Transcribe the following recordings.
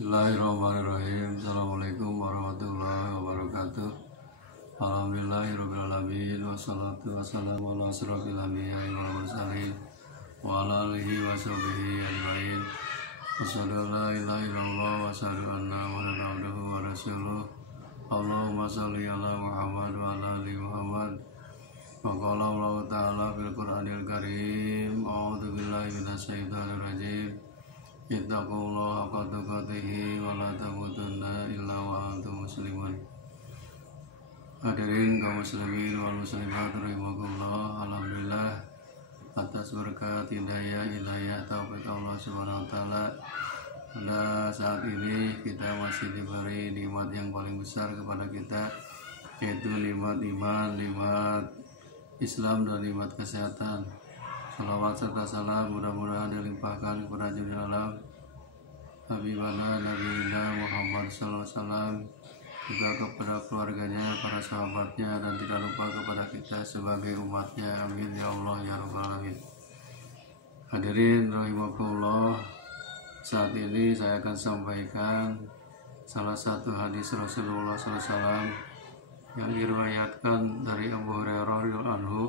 Bismillahirrahmanirrahim. Assalamualaikum warahmatullahi wabarakatuh. Alhamdulillahirrahmanirrahim. Wassalatu wassalamu ala asrofil anbiya'i wal mursalin wa ala alihi wa sahbihi ajma'in. Asyhadu an la ilaha illallah wa asyhadu anna Muhammadan abduhu wa rasuluh. Allahumma shalli ala Muhammad wa ala ali Muhammad. Wa qala Allah ta'ala fil Qur'anil Karim. A'udzu billahi minasyaitonir rajim. Ittaqullaha haqqa tuqatih wa la tamutunna illa wa antum muslimun. Hadirin kaum muslimin wal muslimat rahimakumullah. Alhamdulillah atas berkat hidayah taufik Allah Subhanahu wa taala. Pada saat ini kita masih diberi nikmat yang paling besar kepada kita, yaitu nikmat iman, nikmat Islam dan nikmat kesehatan. Salawat serta salam mudah-mudahan dilimpahkan kepada Junjungan Alam Habibana Nabiina Muhammad sallallahu alaihi wasallam, juga kepada keluarganya, para sahabatnya, dan tidak lupa kepada kita sebagai umatnya. Amin ya Allah ya rabbal alamin. Hadirin rahimakumullah, saat ini saya akan sampaikan salah satu hadis Rasulullah sallallahu alaihi wasallam yang diriwayatkan dari Abu Hurairah radhiyallahu anhu.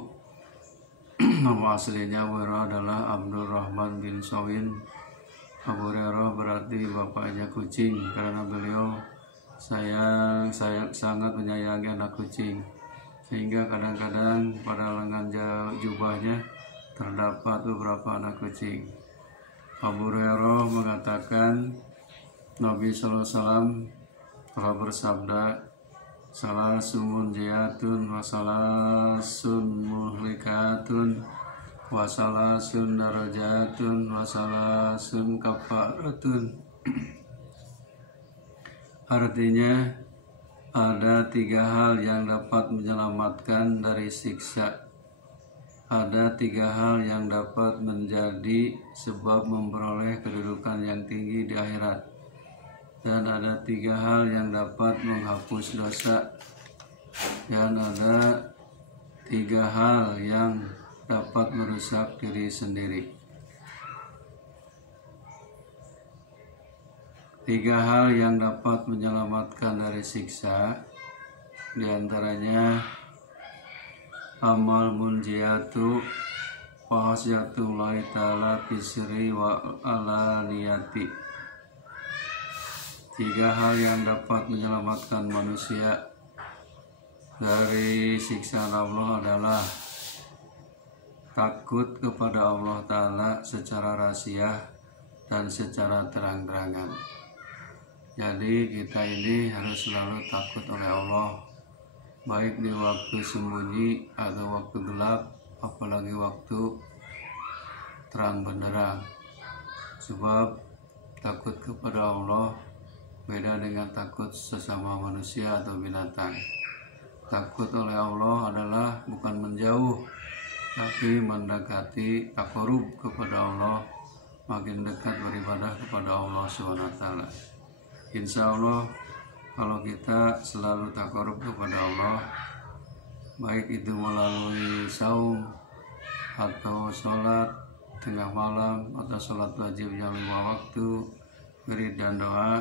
Nama aslinya Abu Hurairah adalah Abdurrahman bin Sawin. Abu Hurairah berarti bapaknya kucing, karena beliau sangat menyayangi anak kucing, sehingga kadang-kadang pada lengan jubahnya terdapat beberapa anak kucing. Abu Hurairah mengatakan Nabi sallallahu alaihi wasallam telah bersabda, salasun munjiyatun wa salasun muhlikatun wa salasun darajatun wa salasun kafaratun. Artinya ada 3 hal yang dapat menyelamatkan dari siksa. Ada 3 hal yang dapat menjadi sebab memperoleh kedudukan yang tinggi di akhirat. Dan ada 3 hal yang dapat menghapus dosa. Dan ada 3 hal yang dapat merusak diri sendiri. 3 hal yang dapat menyelamatkan dari siksa, diantaranya amal munjiyatu wa hasyatullahi ta'ala bisri wa alaniyati. 3 hal yang dapat menyelamatkan manusia dari siksa Allah adalah takut kepada Allah Ta'ala secara rahasia dan secara terang-terangan. Jadi kita ini harus selalu takut oleh Allah, baik di waktu sembunyi atau waktu gelap, apalagi waktu terang benderang. Sebab takut kepada Allah beda dengan takut sesama manusia atau binatang. Takut oleh Allah adalah bukan menjauh, tapi mendekati, takarub kepada Allah, makin dekat beribadah kepada Allah SWT. Insya Allah kalau kita selalu takarub kepada Allah, baik itu melalui saum atau sholat tengah malam atau sholat wajib yang 5 waktu, wirid dan doa,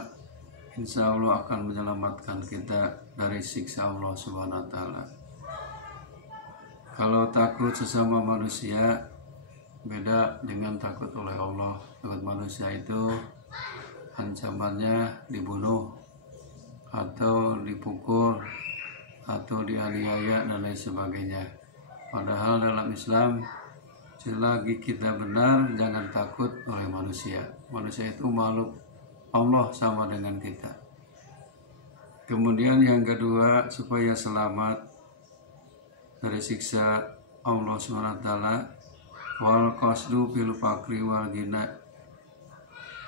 insya Allah akan menyelamatkan kita dari siksa Allah Subhanahu wa taala. Kalau takut sesama manusia beda dengan takut oleh Allah. Takut manusia itu ancamannya dibunuh atau dipukul atau dianiaya dan lain sebagainya. Padahal dalam Islam, selagi kita benar, jangan takut oleh manusia. Manusia itu makhluk Allah sama dengan kita. Kemudian yang kedua, supaya selamat dari siksa Allah SWT, wal qasdu bil fakri wal ghina.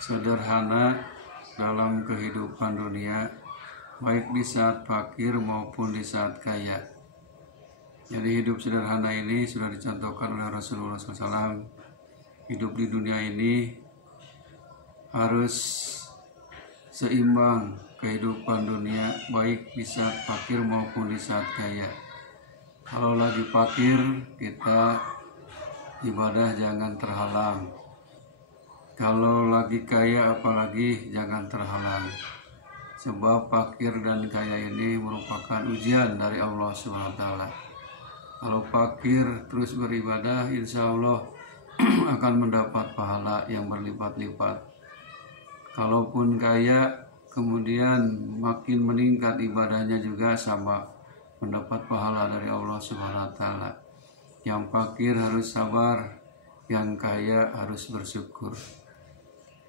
Sederhana dalam kehidupan dunia, baik di saat fakir maupun di saat kaya. Jadi hidup sederhana ini sudah dicontohkan oleh Rasulullah SAW. Hidup di dunia ini harus seimbang kehidupan dunia, baik di saat fakir maupun di saat kaya. Kalau lagi fakir, kita ibadah jangan terhalang. Kalau lagi kaya apalagi jangan terhalang. Sebab fakir dan kaya ini merupakan ujian dari Allah SWT. Kalau fakir terus beribadah, insya Allah akan mendapat pahala yang berlipat-lipat. Kalaupun kaya, kemudian makin meningkat ibadahnya juga sama, mendapat pahala dari Allah SWT. Yang fakir harus sabar, yang kaya harus bersyukur.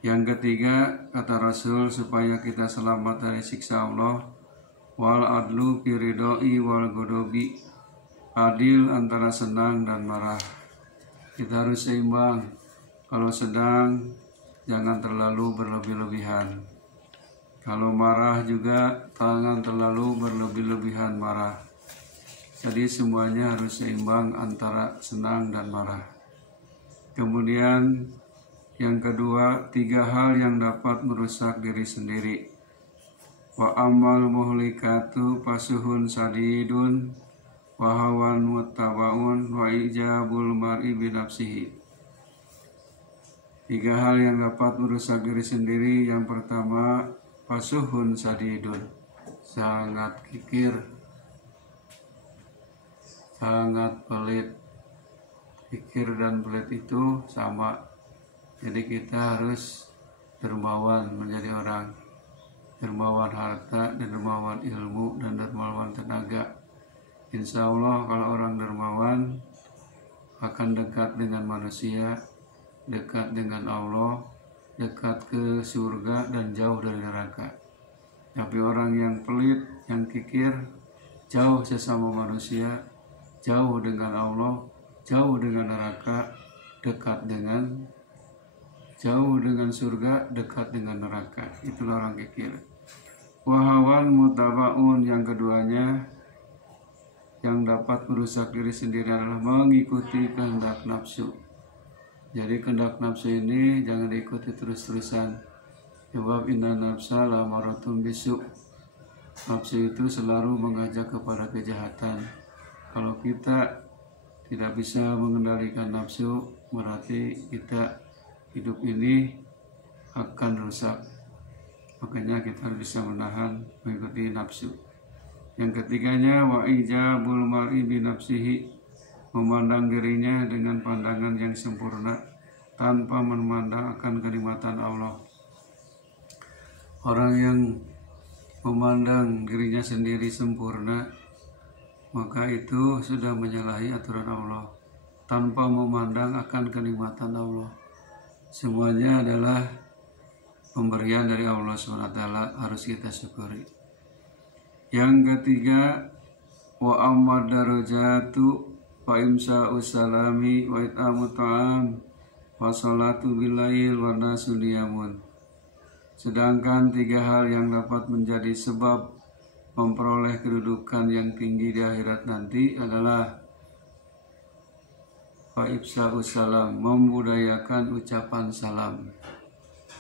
Yang ketiga, kata Rasul, supaya kita selamat dari siksa Allah, wal adlu firidoi wal godobi, adil antara senang dan marah. Kita harus seimbang. Kalau sedang, jangan terlalu berlebih-lebihan. Kalau marah juga, jangan terlalu berlebih-lebihan marah. Jadi semuanya harus seimbang antara senang dan marah. Kemudian yang kedua, 3 hal yang dapat merusak diri sendiri. Wa amal muhlikatu pasuhun sadidun wa hawan muttabaun wa ijabul mar'i binafsihi. 3 hal yang dapat merusak diri sendiri. Yang pertama, pasuhun sadidun, sangat kikir, sangat pelit. Kikir dan pelit itu sama. Jadi kita harus dermawan, menjadi orang dermawan harta, dermawan ilmu, dan dermawan tenaga. Insya Allah kalau orang dermawan akan dekat dengan manusia, dekat dengan Allah, dekat ke surga dan jauh dari neraka. Tapi orang yang pelit, yang kikir, jauh sesama manusia, jauh dengan Allah, jauh dengan neraka, dekat dengan jauh dengan surga, dekat dengan neraka. Itulah orang kikir. Wahawan mutabaun, yang keduanya yang dapat merusak diri sendiri adalah mengikuti kehendak nafsu. Jadi kehendak nafsu ini jangan diikuti terus-terusan. Sebab inna nafsa lamaratun bisu. Nafsu itu selalu mengajak kepada kejahatan. Kalau kita tidak bisa mengendalikan nafsu, berarti kita hidup ini akan rusak. Makanya kita bisa menahan mengikuti nafsu. Yang ketiganya, wa ijabul mar'i binafsihi, memandang dirinya dengan pandangan yang sempurna tanpa memandang akan kenikmatan Allah. Orang yang memandang dirinya sendiri sempurna, maka itu sudah menyalahi aturan Allah tanpa memandang akan kenikmatan Allah. Semuanya adalah pemberian dari Allah SWT, harus kita syukuri. Yang ketiga, wa ammad darajatu wa imsa'u salami wa it'amu ta'am wa salatu bilail wa nasu niyamun. Sedangkan 3 hal yang dapat menjadi sebab memperoleh kedudukan yang tinggi di akhirat nanti adalah Fa'ibsa'u salam, membudayakan ucapan salam.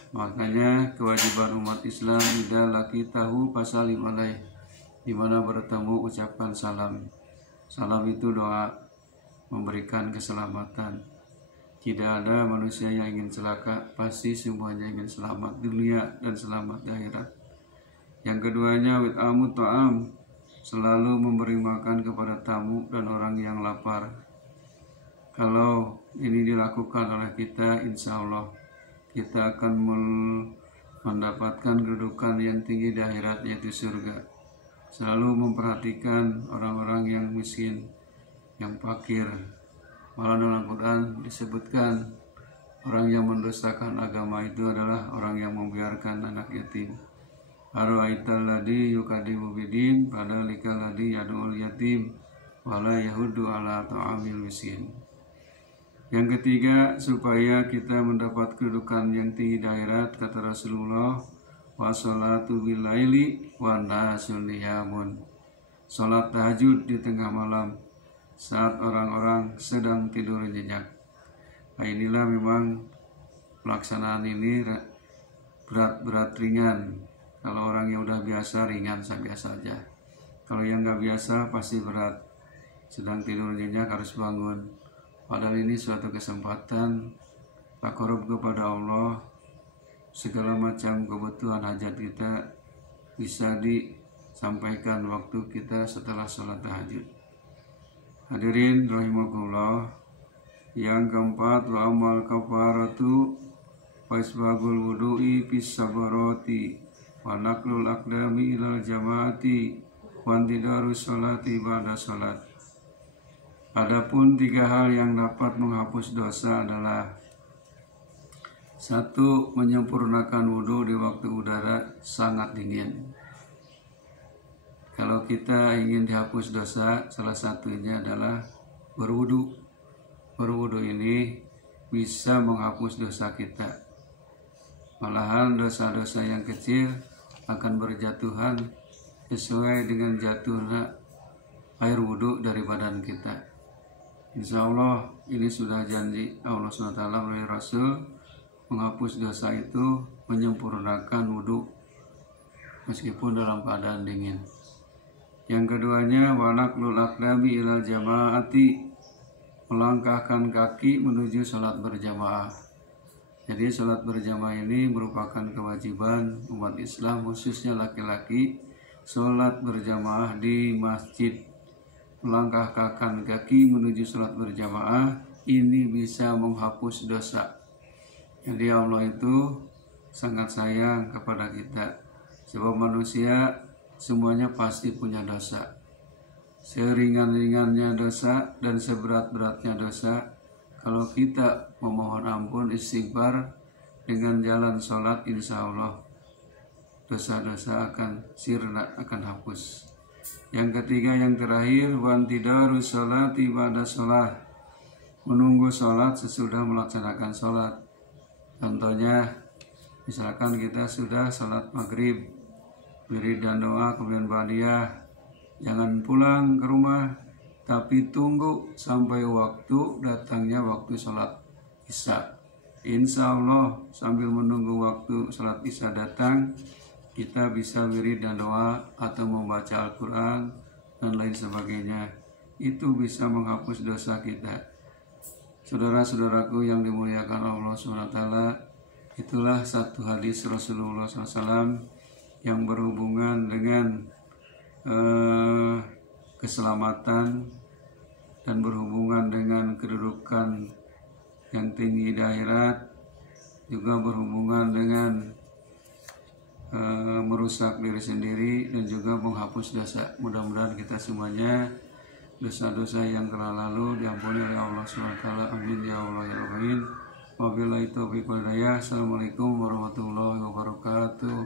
Makanya kewajiban umat Islam idza laqitahu fasalim alaih, di mana bertemu ucapan salam. Salam itu doa memberikan keselamatan. Tidak ada manusia yang ingin celaka, pasti semuanya ingin selamat dunia dan selamat di akhirat. Yang keduanya wit'amu ta'am, selalu memberi makan kepada tamu dan orang yang lapar. Kalau ini dilakukan oleh kita, insya Allah kita akan mendapatkan kedudukan yang tinggi di akhirat, yaitu surga. Selalu memperhatikan orang-orang yang miskin, yang fakir. Malah dalam Quran disebutkan orang yang mendustakan agama itu adalah orang yang membiarkan anak yatim. Arwaital ladzi yukadzibu bidin fadzalikal ladzi yad'ul yatim wala yahuddu ala ta'amil miskin. Yang ketiga, supaya kita mendapat kedudukan yang tinggi di akhirat, kata Rasulullah, wa sholatu bilaili wa nasu niyamun. Salat tahajud di tengah malam saat orang-orang sedang tidur nyenyak. Nah, inilah memang pelaksanaan ini berat ringan. Kalau orang yang udah biasa ringan biasa saja. Kalau yang nggak biasa pasti berat. Sedang tidur nyenyak harus bangun. Padahal ini suatu kesempatan takarub kepada Allah, segala macam kebutuhan hajat kita bisa disampaikan waktu kita setelah sholat tahajud. Hadirin rahimakumullah. Yang keempat, wa amal kafaratu faisbagul wudu'i fis sabarati wa naqlul aqdami ilal jamaati wa intidarus sholati ba'da sholat. Adapun 3 hal yang dapat menghapus dosa adalah: 1. Menyempurnakan wudhu di waktu udara sangat dingin. Kalau kita ingin dihapus dosa, salah satunya adalah berwudhu. Berwudhu ini bisa menghapus dosa kita. Malahan dosa-dosa yang kecil akan berjatuhan sesuai dengan jatuhnya air wudhu dari badan kita. Insya Allah ini sudah janji Allah SWT melalui Rasul, menghapus dosa itu menyempurnakan wudhu meskipun dalam keadaan dingin. Yang keduanya, wanaqlul aqdami ilal jamaati, melangkahkan kaki menuju sholat berjamaah. Jadi sholat berjamaah ini merupakan kewajiban umat Islam, khususnya laki-laki. Sholat berjamaah di masjid, melangkahkan kaki menuju sholat berjamaah, ini bisa menghapus dosa. Jadi Allah itu sangat sayang kepada kita, sebab manusia semuanya pasti punya dosa. Seringan-ringannya dosa dan seberat-beratnya dosa, kalau kita memohon ampun istighfar dengan jalan sholat, insya Allah dosa-dosa akan sirna, akan hapus. Yang ketiga, yang terakhir, wantidarus sholati ba'da sholat, menunggu sholat sesudah melaksanakan sholat. Contohnya, misalkan kita sudah sholat maghrib, wirid dan doa, kemudian ba'diyah, jangan pulang ke rumah, tapi tunggu sampai waktu datangnya waktu sholat isya. Insya Allah sambil menunggu waktu sholat isya datang, kita bisa wirid dan doa atau membaca Al-Quran dan lain sebagainya. Itu bisa menghapus dosa kita. Saudara-saudaraku yang dimuliakan Allah SWT, itulah satu hadis Rasulullah SAW yang berhubungan dengan keselamatan dan berhubungan dengan kedudukan yang tinggi di akhirat, juga berhubungan dengan merusak diri sendiri dan juga menghapus dosa. Mudah-mudahan kita semuanya dosa-dosa yang telah lalu diampuni oleh Allah SWT. Amin ya Allah ya Rabbil. Wabillahi taufiq wal hidayah. Assalamualaikum warahmatullahi wabarakatuh.